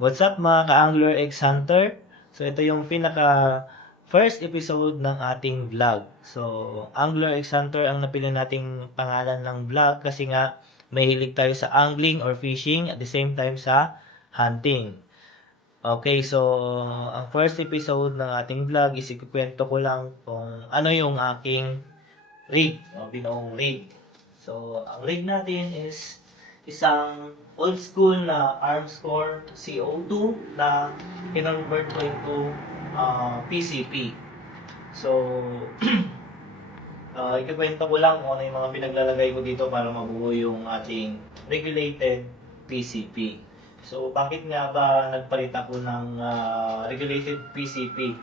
What's up mga ka-Angler X Hunter? So ito yung pinaka first episode ng ating vlog. So Angler X Hunter ang napili nating pangalan ng vlog kasi nga mahilig tayo sa angling or fishing at the same time sa hunting. Okay, so ang first episode ng ating vlog is ikukwento ko lang kung ano yung aking rig o binoong rig. So ang rig natin is isang old school na Armscore CO2 na kinonvert ko into PCP. So, ikikwento ko lang kung ano yung mga pinaglalagay ko dito para mabuo yung ating regulated PCP. So, bakit nga ba nagpalit ako ng regulated PCP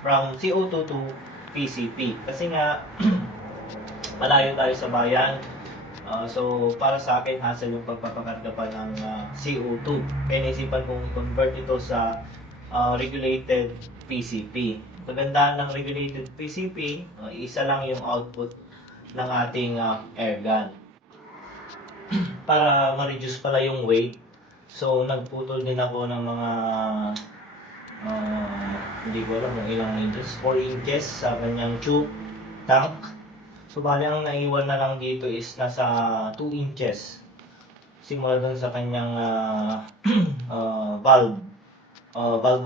from CO2 to PCP? Kasi nga, malayo tayo sa bayan. So, para sa akin, hassle yung pagpapakarga pa ng CO2. Kaya naisipan kong convert ito sa regulated PCP. Kagandahan ng regulated PCP, isa lang yung output ng ating air gun. Para ma-reduce pala yung weight, so nagputol din ako ng mga hindi ko alam kung ilang inches, 4 inches sa kanyang tube tank. So, bali ang naiwan na lang dito is nasa 2 inches. Simula dun sa kanyang valve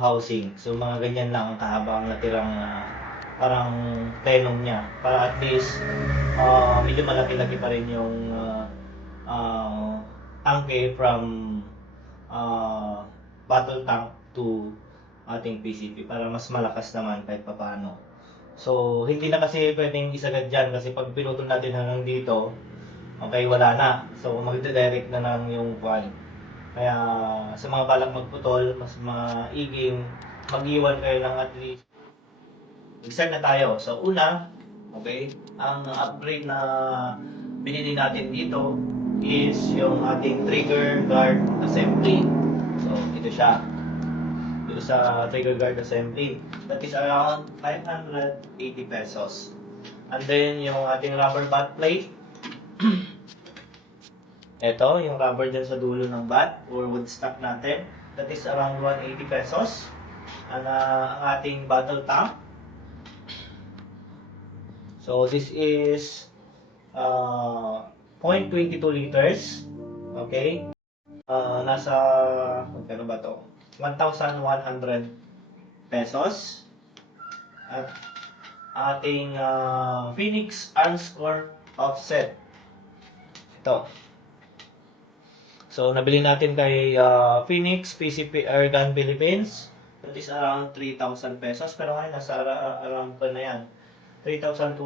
housing. So, mga ganyan lang ang kahaba ang natirang parang tenon niya. Para at least, medyo malaki-laki pa rin yung tanke from battle tank to ating PCP para mas malakas naman kahit papaano. So, hindi na kasi pwedeng isagad dyan kasi pag pinutol natin hanggang dito, okay, wala na. So, magde-direct na lang yung point. Kaya, sa mga balak magputol, mas maiging mag-iwan kayo ng at least. Mag-start na tayo. So, una, okay, ang upgrade na binili natin dito is yung ating trigger guard assembly. So, ito siya. Sa trigger guard assembly. That is around 580 pesos. And then, yung ating rubber butt plate. Ito, yung rubber dyan sa dulo ng butt or wood stock natin. That is around 180 pesos. And ang ating battle tank. So, this is 0.22 liters. Okay? Nasa, ano ba to? 1,100 pesos. At ating Phoenix Armscore offset. Ito. So, nabili natin kay Phoenix PCP Airgun Philippines. That is around 3,000 pesos. Pero ngayon, nasa around pa na yan. 3,200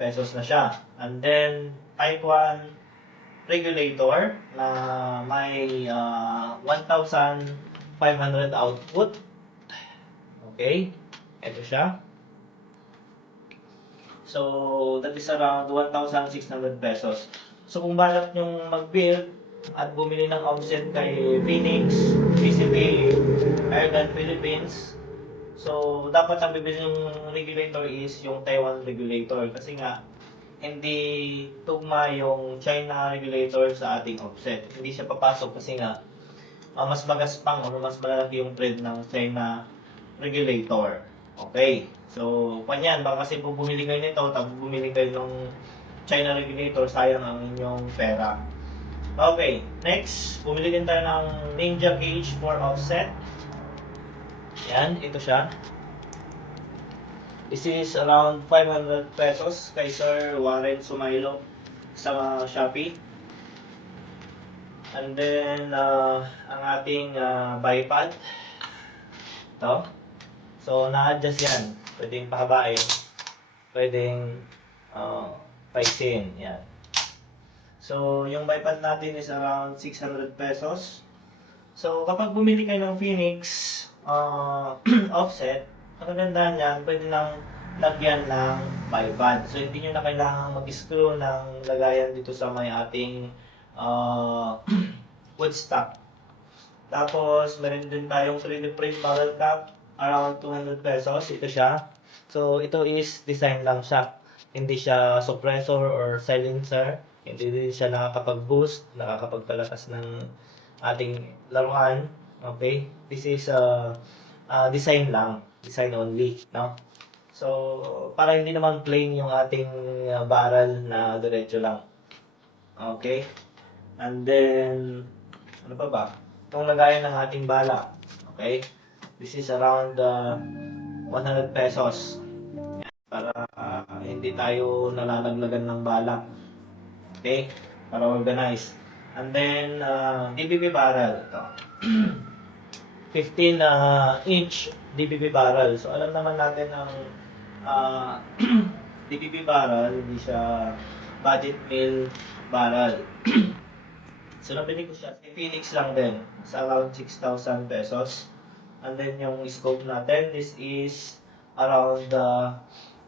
pesos na siya. And then, Type 1 regulator na may 1,500 output. Okay, ito siya. So, that is around 1,600 pesos. So, kung balak nyong mag-build at bumili ng offset kay Phoenix, PCP, Airgun Philippines, so, dapat ang bibili ng regulator is yung Taiwan regulator kasi nga, hindi tugma yung China regulator sa ating offset. Hindi siya papasok kasi nga mas magaspang o mas malalaki yung thread ng China regulator. Okay. So, kanyan, baka kasi kung bumili kayo nito, tapos bumili kayo ng China regulator, sayang ang inyong pera. Okay. Next, bumili din tayo ng Ninja Gauge for offset. Yan, ito siya. This is around 500 pesos kay Sir Warren Sumailo sa Shopee. And then, ang ating bipod. Ito. So, na-adjust yan. Pwedeng pahabain. Pwedeng paiksin. Yan. So, yung bipod natin is around 600 pesos. So, kapag bumili kayo ng Phoenix offset, ang kagandahan niyan, pwede lang lagyan ng bipod. So, hindi nyo na kailangan mag-screw ng lagayan dito sa may ating wood stock. Tapos, meron din tayong 3D print barrel cap, around 200 pesos. Ito siya. So, ito is design lang siya. Hindi siya suppressor or silencer. Hindi din siya nakakapag-boost, nakakapagpalakas ng ating laruan. Okay? This is design lang. Design only, no? So, para hindi naman plain yung ating barrel na diretso lang. Okay? And then, ano pa ba? Itong lagayan ng ating bala. Okay? This is around 100 pesos. Para hindi tayo nalalaglagan ng bala. Okay? Para organize. And then, DBB barrel. Ito. 15 inch DBB barrel. So, alam naman natin ang DBB barrel, hindi siya budget mill barrel. So, nabili ko siya. Phoenix lang din. Sa around 6,000 pesos. And then, yung scope natin, this is around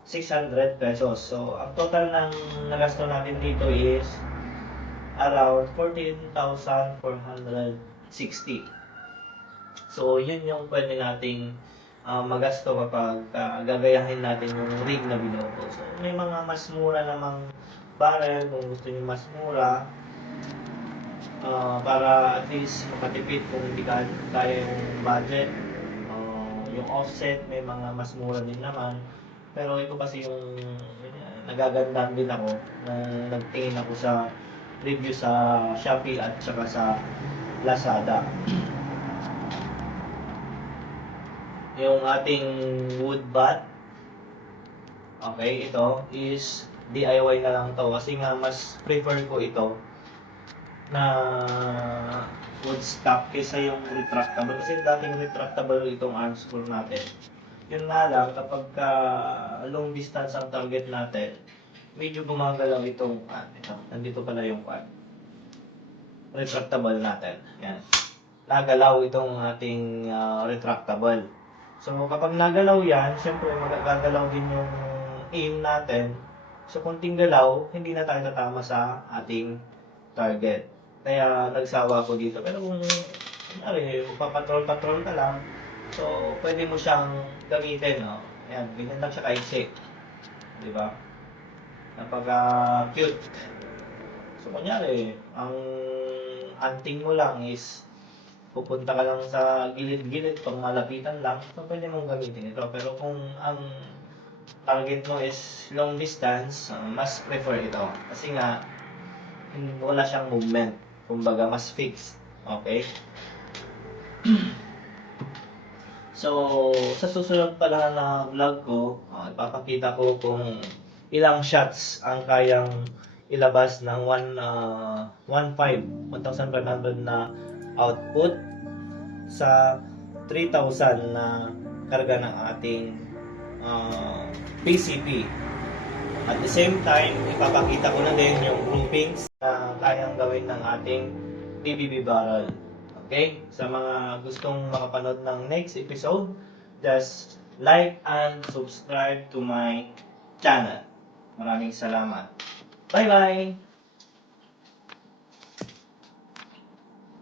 600 pesos. So, ang total ng nagasto natin dito is around 14,460. So, yun yung pwede nating magasto kapag gagayahin natin yung rig na binoto. So, may mga mas mura namang barrel kung gusto nyo mas mura. Para at least makatipid kung hindi kaya yung budget. Yung offset, may mga mas mura din naman. Pero ito kasi yung nagagandaan din ako nung nagtingin ako sa review sa Shopee at saka sa Lazada. Yung ating wood bat, okay, ito is DIY na lang to kasi nga mas prefer ko ito na wood stock kaysa yung retractable kasi dating retractable itong arm screw natin. Yun nga lang, kapag long distance ang target natin, medyo gumagalaw itong ito, nandito pala yung retractable natin. Yan. Nagalaw itong ating retractable. So, kapag nagalaw yan, syempre magagalaw din yung aim natin. So, kunting galaw, hindi na tayo tatama sa ating target. Kaya nagsawa ko dito. Pero kung papatrol-patrol ka lang, so pwede mo siyang gamitin. No? Ayan, ganyan lang siya kaiksi. Di ba? Napaka-cute. So, kunyari, ang hunting mo lang is pupunta ka lang sa gilid-gilid pang malapitan lang, so pwede mong gamitin ito. Pero kung ang target mo is long distance, mas prefer ito. Kasi nga, wala siyang movement. Kumbaga, mas fixed. Okay? So, sa susunod pala na vlog ko, ipapakita ko kung ilang shots ang kayang ilabas ng 1,500 na output sa 3,000 na karga ng ating PCP. At the same time, ipapakita ko na din yung groupings na kayang gawin ng ating DBB barrel. Okay? Sa mga gustong makapanood ng next episode, just like and subscribe to my channel. Maraming salamat. Bye-bye!